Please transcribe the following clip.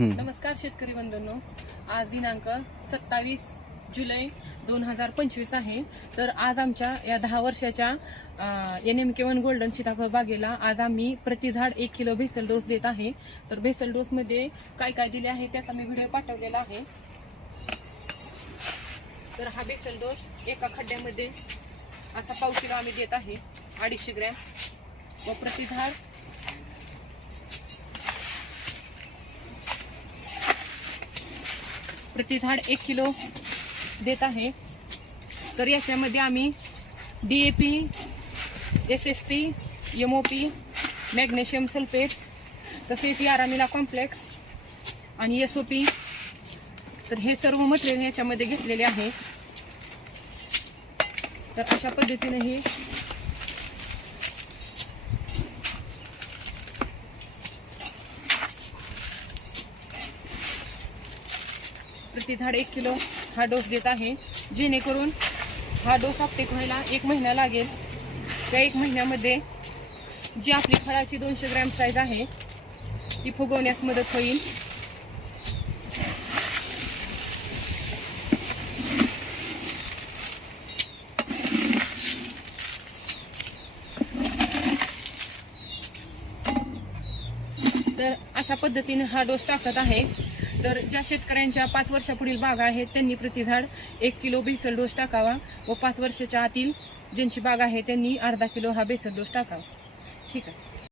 नमस्कार शेतकरी बंधूंनो, आज दिनांक 27 जुलै 2025 आहे. तर आज आमच्या या 10 वर्षाच्या NMK1 गोल्डन सीताफळ बागेला आज आम्ही प्रति झाड 1 किलो बेसल डोस देत आहे. तर बेसल डोस मध्ये काय काय दिले आहे त्याचा मी व्हिडिओ पाठवलेला आहे. तर हा बेसल डोस एका खड्ड्यामध्ये असा पाव किलो आम्ही देत आहे, 250 ग्रॅम, व प्रति झाड प्रति झाड 1 किलो देत आहे. तर याच्यामध्ये आम्ही DAP, SSP, MOP, magnesium sulphate, तसेच यारामिला कॉम्प्लेक्स आणि SOP, तर हे सर्व मटेरियल याच्यामध्ये घेतलेले आहे. तर अशा पद्धतीने हे प्रति झाड 1 किलो हा डोस देत आहे, जेणेकरून हा डोस अपटेक व्हायला 1 महिना लागेल. त्या 1 महिन्यामध्ये जी आपली फळाची 200 ग्रॅम साईज आहे ती फुगवण्यास मदत होईल. तर अशा पद्धतीने हा डोस टाकत आहे. तर ज्या शेतकऱ्यांच्या 5 वर्षापुढील बागा आहेत त्यांनी प्रति झाड 1 किलो बेसल डोस टाकावा, व 5 वर्षाच्या आतील ज्यांची बाग आहे त्यांनी अर्धा किलो हा बेसल डोस टाकावा. ठीक आहे.